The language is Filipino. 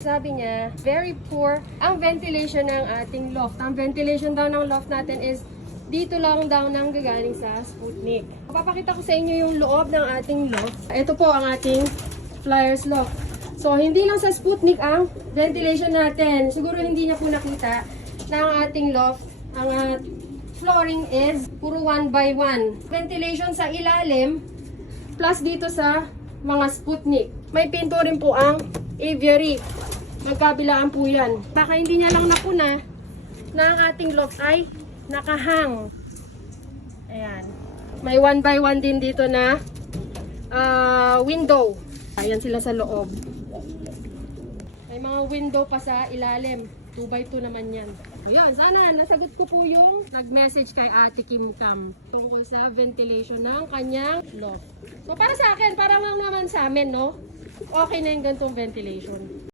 Sabi niya, very poor ang ventilation ng ating loft. Ang ventilation daw ng loft natin is dito lang daw nang gagaling sa Sputnik. Papakita ko sa inyo yung loob ng ating loft. Ito po ang ating flyers loft. So, hindi lang sa Sputnik ang ventilation natin. Siguro hindi niya po nakita na ang ating loft, ang flooring is puro 1 by 1. Ventilation sa ilalim, plus dito sa mga Sputnik. May pinto rin po ang aviary. Magkabilaan po yan. Baka hindi niya lang napuna na ang ating loft ay nakahang. Ayan. May 1 by 1 din dito na window. Ayan sila sa loob. May mga window pa sa ilalim. 2 by 2 naman yan. Ayun, sana nasagot ko po yung nag-message kay Ate Kim Cam tungkol sa ventilation ng kanyang loft. So para sa akin, parang lang naman sa amin, no? Okay na yung ganitong ventilation.